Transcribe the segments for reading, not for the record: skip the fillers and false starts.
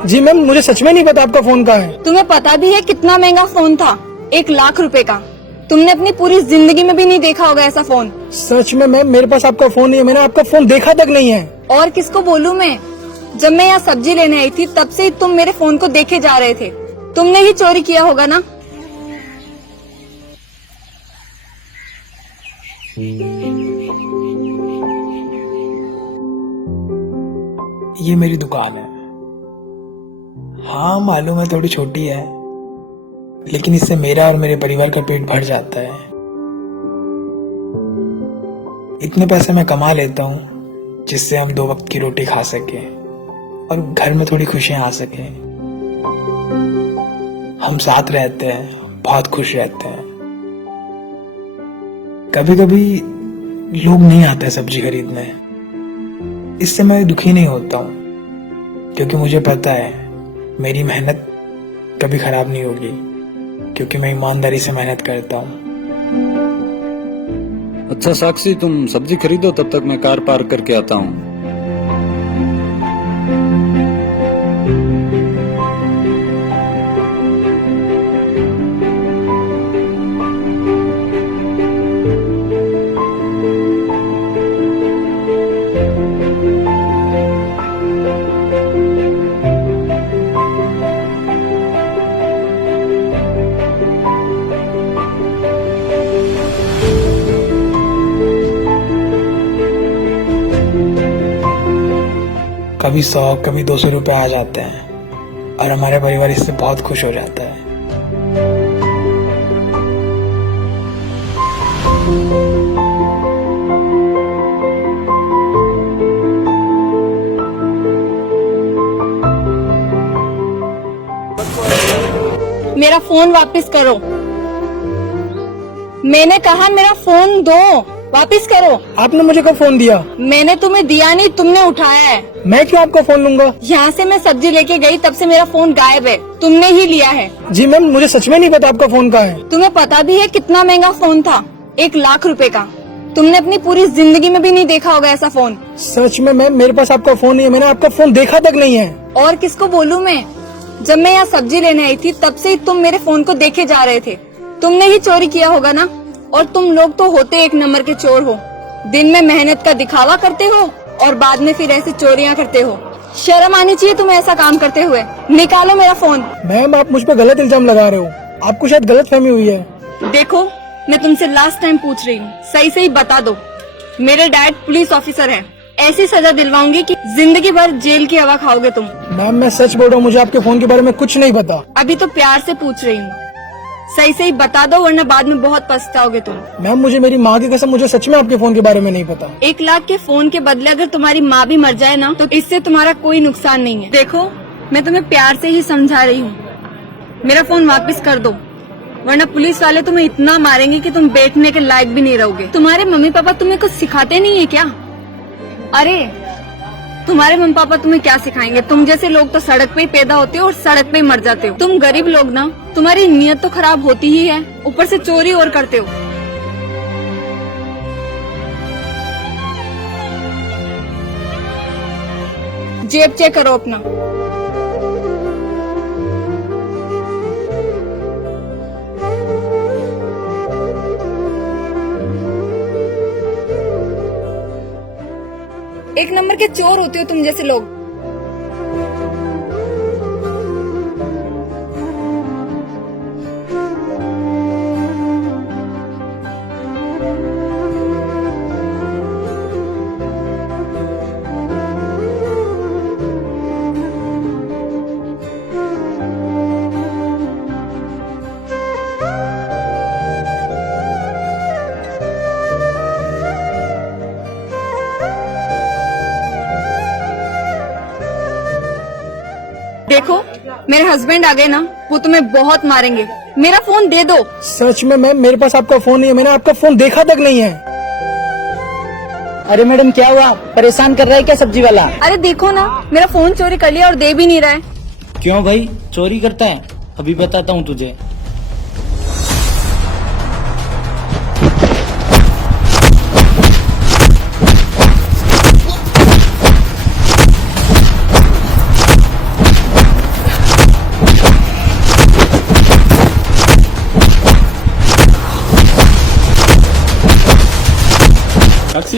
जी ma'am, मुझे सच में नहीं पता आपका फोन कहाँ है। तुम्हें पता भी है कितना महंगा फोन था? 1 लाख रुपए का। तुमने अपनी पूरी जिंदगी में भी नहीं देखा होगा ऐसा फोन। सच में मैम, मेरे पास आपका फोन नहीं है, मैंने आपका फोन देखा तक नहीं है। और किसको बोलूं मैं? जब मैं यहाँ सब्जी लेने आई थी तब से ही तुम मेरे फोन को देखे जा रहे थे। तुमने ही चोरी किया होगा ना? ये मेरी दुकान है। हाँ मालूम है थोड़ी छोटी है, लेकिन इससे मेरा और मेरे परिवार का पेट भर जाता है। इतने पैसे मैं कमा लेता हूँ जिससे हम 2 वक्त की रोटी खा सके और घर में थोड़ी खुशियां आ सके। हम साथ रहते हैं, बहुत खुश रहते हैं। कभी कभी लोग नहीं आते सब्जी खरीदने, इससे मैं दुखी नहीं होता हूँ, क्योंकि मुझे पता है मेरी मेहनत कभी खराब नहीं होगी, क्योंकि मैं ईमानदारी से मेहनत करता हूँ। अच्छा साक्षी, तुम सब्जी खरीदो, तब तक मैं कार पार्क करके आता हूँ। कभी 100 कभी 200 रुपए आ जाते हैं और हमारे परिवार इससे बहुत खुश हो जाता है। मेरा फोन वापस करो। मैंने कहा मेरा फोन दो, वापस करो। आपने मुझे कब फोन दिया? मैंने तुम्हें दिया नहीं, तुमने उठाया है। मैं क्यों आपका फोन लूंगा? यहाँ से मैं सब्जी लेके गई तब से मेरा फोन गायब है, तुमने ही लिया है। जी मैम, मुझे सच में नहीं पता आपका फोन कहाँ है। तुम्हें पता भी है कितना महंगा फोन था? 1 लाख रुपए का। तुमने अपनी पूरी जिंदगी में भी नहीं देखा होगा ऐसा फोन। सच में मैम, मेरे पास आपका फोन नहीं है, मैंने आपका फोन देखा तक नहीं है। और किसको बोलूं मैं? जब मैं यहाँ सब्जी लेने आई थी तब से ही तुम मेरे फोन को देखे जा रहे थे। तुमने ही चोरी किया होगा ना? और तुम लोग तो होते 1 नंबर के चोर हो। दिन में मेहनत का दिखावा करते हो और बाद में फिर ऐसी चोरियां करते हो। शर्म आनी चाहिए तुम्हें ऐसा काम करते हुए। निकालो मेरा फोन। मैम, आप मुझ पर गलत इल्जाम लगा रहे हो। आपको शायद गलतफहमी हुई है। देखो, मैं तुमसे लास्ट टाइम पूछ रही हूँ, सही सही बता दो। मेरे डैड पुलिस ऑफिसर हैं। ऐसी सजा दिलवाऊंगी कि जिंदगी भर जेल की हवा खाओगे तुम। मैम, मैं सच बोल रहा हूँ, मुझे आपके फोन के बारे में कुछ नहीं पता। अभी तो प्यार से पूछ रही हूँ, सही सही बता दो, वरना बाद में बहुत पछताओगे तुम। मैम, मुझे मेरी माँ की कसम, मुझे सच में आपके फोन के बारे में नहीं पता। 1 लाख के फोन के बदले अगर तुम्हारी माँ भी मर जाए ना, तो इससे तुम्हारा कोई नुकसान नहीं है। देखो, मैं तुम्हें प्यार से ही समझा रही हूँ, मेरा फोन वापस कर दो, वरना पुलिस वाले तुम्हें इतना मारेंगे कि तुम बैठने के लायक भी नहीं रहोगे। तुम्हारे मम्मी पापा तुम्हें कुछ सिखाते नहीं है क्या? अरे तुम्हारे मम्मी पापा तुम्हें क्या सिखाएंगे? तुम जैसे लोग तो सड़क पे ही पैदा होते हो और सड़क पे ही मर जाते हो। तुम गरीब लोग ना, तुम्हारी नीयत तो खराब होती ही है, ऊपर से चोरी और करते हो। जेब चेक करो अपना। एक नंबर के चोर होते हो तुम जैसे लोग। देखो, मेरे हस्बैंड आ गए ना, वो तुम्हें बहुत मारेंगे। मेरा फोन दे दो। सच में मैम, मेरे पास आपका फोन नहीं है, मैंने आपका फोन देखा तक नहीं है। अरे मैडम, क्या हुआ? परेशान कर रहा है क्या सब्जी वाला? अरे देखो ना, मेरा फोन चोरी कर लिया और दे भी नहीं रहा है। क्यों भाई, चोरी करता है? अभी बताता हूँ तुझे।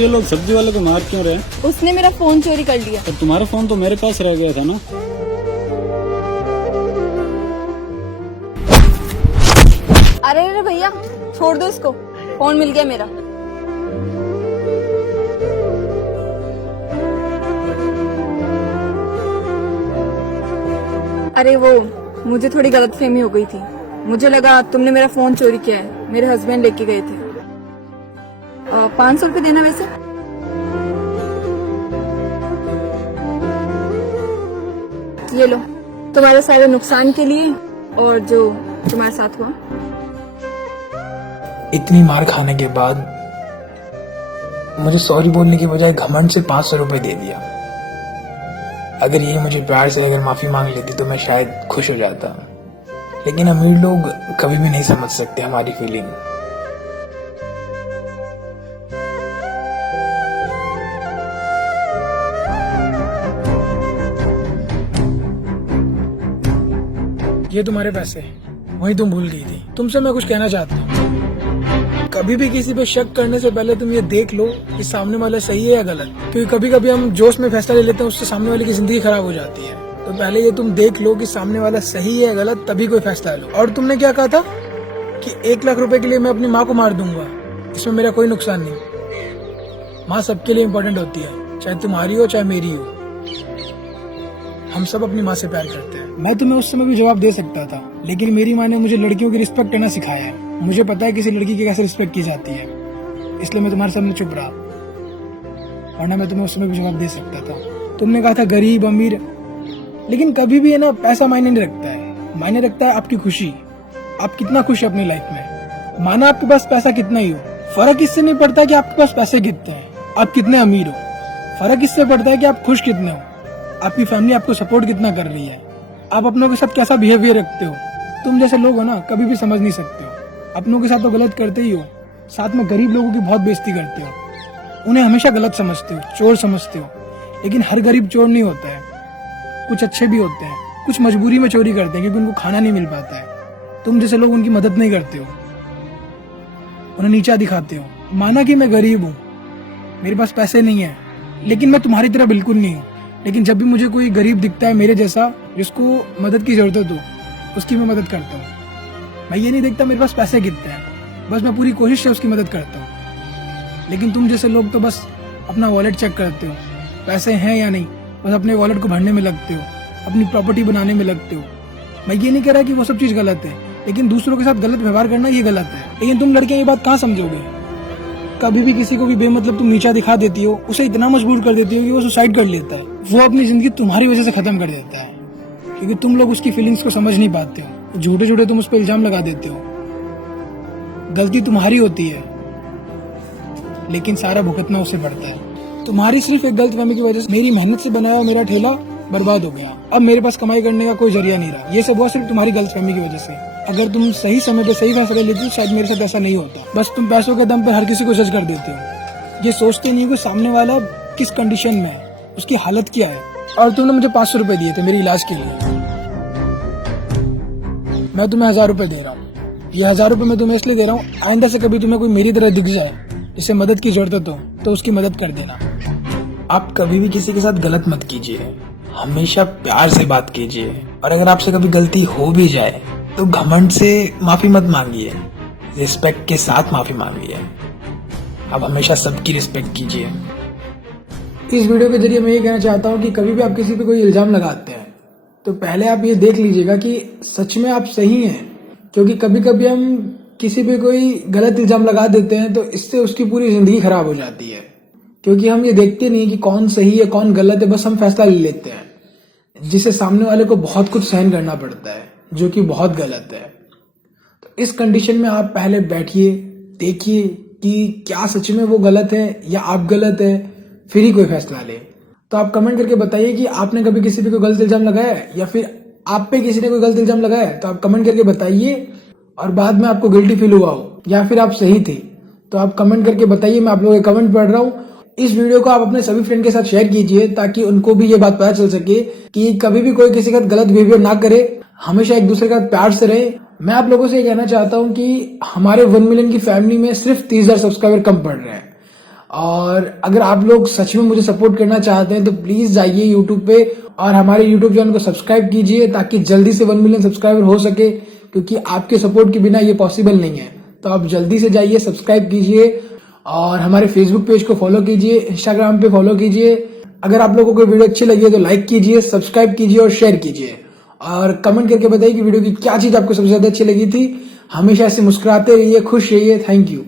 वैसे ये लोग सब्जी वाले को मार क्यों रहे हैं? उसने मेरा फोन चोरी कर लिया। पर तुम्हारा फोन तो मेरे पास रह गया था ना। अरे अरे भैया छोड़ दो इसको, फोन मिल गया मेरा। अरे वो मुझे थोड़ी गलतफहमी हो गई थी, मुझे लगा तुमने मेरा फोन चोरी किया है, मेरे हस्बैंड लेके गए थे। 500 रुपये देना वैसे। ये लो तुम्हारे सारे नुकसान के लिए और जो तुम्हारे साथ हुआ। इतनी मार खाने के बाद मुझे सॉरी बोलने की बजाय घमंड से 500 रुपए दे दिया। अगर ये मुझे प्यार से अगर माफी मांग लेती तो मैं शायद खुश हो जाता, लेकिन अमीर लोग कभी भी नहीं समझ सकते हमारी फीलिंग। ये तुम्हारे पैसे, वही तुम भूल गई थी। तुमसे मैं कुछ कहना चाहता हूँ, कभी भी किसी पे शक करने से पहले तुम ये देख लो कि सामने वाला सही है या गलत, क्योंकि कभी कभी हम जोश में फैसला ले लेते हैं, उससे सामने वाले की जिंदगी खराब हो जाती है। तो पहले ये तुम देख लो कि सामने वाला सही है या गलत, तभी कोई फैसला लो। और तुमने क्या कहा था कि 1 लाख रुपए के लिए मैं अपनी माँ को मार दूंगा, इसमें मेरा कोई नुकसान नहीं। माँ सबके लिए इम्पोर्टेंट होती है, चाहे तुम्हारी हो चाहे मेरी हो। हम सब अपनी माँ से प्यार करते हैं। मैं तुम्हें उस समय भी जवाब दे सकता था, लेकिन मेरी माँ ने मुझे लड़कियों की रिस्पेक्ट करना सिखाया है। मुझे पता है किसी लड़की की कैसे रिस्पेक्ट की जाती है, इसलिए मैं तुम्हारे सामने चुप रहा, वरना मैं तुम्हें उस समय भी जवाब दे सकता था। तुमने कहा था गरीब अमीर, लेकिन कभी भी है ना, पैसा मायने नहीं रखता है। मायने रखता है आपकी खुशी, आप कितना खुश है अपनी लाइफ में। माना आपके पास पैसा कितना ही हो, फर्क इससे नहीं पड़ता कि आपके पास पैसे कितने हैं, आप कितने अमीर हो। फर्क इससे पड़ता है कि आप खुश कितने हो, आपकी फैमिली आपको सपोर्ट कितना कर रही है, आप अपनों के साथ कैसा बिहेवियर रखते हो। तुम जैसे लोग हो ना, कभी भी समझ नहीं सकते हो। अपनों के साथ तो गलत करते ही हो, साथ में गरीब लोगों की बहुत बेइज्जती करते हो, उन्हें हमेशा गलत समझते हो, चोर समझते हो। लेकिन हर गरीब चोर नहीं होता है, कुछ अच्छे भी होते हैं, कुछ मजबूरी में चोरी करते हैं क्योंकि उनको खाना नहीं मिल पाता है। तुम जैसे लोग उनकी मदद नहीं करते हो, उन्हें नीचा दिखाते हो। माना कि मैं गरीब हूँ, मेरे पास पैसे नहीं है, लेकिन मैं तुम्हारी तरह बिल्कुल नहीं हूँ। लेकिन जब भी मुझे कोई गरीब दिखता है मेरे जैसा, जिसको मदद की जरूरत हो, उसकी मैं मदद करता हूँ। मैं ये नहीं देखता मेरे पास पैसे कितने हैं, बस मैं पूरी कोशिश से उसकी मदद करता हूँ। लेकिन तुम जैसे लोग तो बस अपना वॉलेट चेक करते हो, पैसे हैं या नहीं, बस अपने वॉलेट को भरने में लगते हो, अपनी प्रॉपर्टी बनाने में लगते हो। मैं ये नहीं कह रहा कि वो सब चीज गलत है, लेकिन दूसरों के साथ गलत व्यवहार करना ये गलत है। लेकिन तुम लड़कियां ये बात कहाँ समझोगे? कभी भी किसी को भी बेमतलब तुम नीचा दिखा देती हो, उसे इतना मजबूर कर देती हो कि वो सुसाइड कर लेता है। वो अपनी जिंदगी तुम्हारी वजह से खत्म कर देता है, क्योंकि तुम लोग उसकी फीलिंग्स को समझ नहीं पाते हो। झूठे झूठे तुम उस पर इल्जाम लगा देते हो। गलती तुम्हारी होती है, लेकिन सारा भुगतना उसे पड़ता है। तुम्हारी सिर्फ एक गलतफहमी की वजह से मेरी मेहनत से बनाया मेरा ठेला बर्बाद हो गया। अब मेरे पास कमाई करने का कोई जरिया नहीं रहा। ये सब हुआ सिर्फ तुम्हारी गलतफहमी की वजह से। अगर तुम सही समय पे सही फैसला लेती तो शायद मेरे साथ ऐसा नहीं होता। बस तुम पैसों के दम पे हर किसी को जज कर देते हो, ये सोचते नहीं कि सामने वाला किस कंडीशन में है, उसकी हालत क्या है। और तुमने मुझे 500 रुपए दिए थे मेरे इलाज के लिए, मैं तुम्हें 1000 रुपए दे रहा हूँ। ये 1000 रुपए मैं तुम्हें इसलिए दे रहा हूँ, आइंदा से कभी तुम्हें कोई मेरी तरह दिख जाए जिसे मदद की जरूरत हो तो उसकी मदद कर देना। आप कभी भी किसी के साथ गलत मत कीजिए, हमेशा प्यार से बात कीजिए। और अगर आपसे कभी गलती हो भी जाए तो घमंड से माफी मत मांगिए, रिस्पेक्ट के साथ माफी मांगिए। आप हमेशा सबकी रिस्पेक्ट कीजिए। इस वीडियो के जरिए मैं ये कहना चाहता हूँ कि कभी भी आप किसी पे कोई इल्जाम लगाते हैं तो पहले आप ये देख लीजिएगा कि सच में आप सही हैं, क्योंकि कभी कभी हम किसी पे कोई गलत इल्जाम लगा देते हैं तो इससे उसकी पूरी जिंदगी खराब हो जाती है, क्योंकि हम ये देखते नहीं कि कौन सही है कौन गलत है, बस हम फैसला ले लेते हैं, जिससे सामने वाले को बहुत कुछ सहन करना पड़ता है, जो कि बहुत गलत है। तो इस कंडीशन में आप पहले बैठिए, देखिए कि क्या सच में वो गलत है या आप गलत है, फिर ही कोई फैसला ले। तो आप कमेंट करके बताइए कि आपने कभी किसी पे कोई गलत इल्जाम लगाया है, या फिर आप पे किसी ने कोई गलत इल्जाम लगाया है, तो आप कमेंट करके बताइए। और बाद में आपको गिल्टी फील हुआ हो या फिर आप सही थे तो आप कमेंट करके बताइए, मैं आप लोगों के कमेंट पढ़ रहा हूँ। इस वीडियो को आप अपने सभी फ्रेंड के साथ शेयर कीजिए ताकि उनको भी ये बात पता चल सके कि कभी भी कोई किसी का गलत बिहेवियर ना करे, हमेशा एक दूसरे का प्यार से रहे। मैं आप लोगों से ये कहना चाहता हूँ कि हमारे 1 मिलियन की फैमिली में सिर्फ 30,000 सब्सक्राइबर कम पड़ रहे हैं। और अगर आप लोग सच में मुझे सपोर्ट करना चाहते हैं तो प्लीज जाइए यूट्यूब पे और हमारे यूट्यूब चैनल को सब्सक्राइब कीजिए ताकि जल्दी से 1 मिलियन सब्सक्राइबर हो सके, क्योंकि आपके सपोर्ट के बिना ये पॉसिबल नहीं है। तो आप जल्दी से जाइए, सब्सक्राइब कीजिए और हमारे फेसबुक पेज को फॉलो कीजिए, इंस्टाग्राम पे फॉलो कीजिए। अगर आप लोगों को वीडियो अच्छी लगी है तो लाइक कीजिए, सब्सक्राइब कीजिए और शेयर कीजिए और कमेंट करके बताइए कि वीडियो की क्या चीज आपको सबसे ज्यादा अच्छी लगी थी। हमेशा ऐसे मुस्कुराते रहिए, खुश रहिए। Thank you.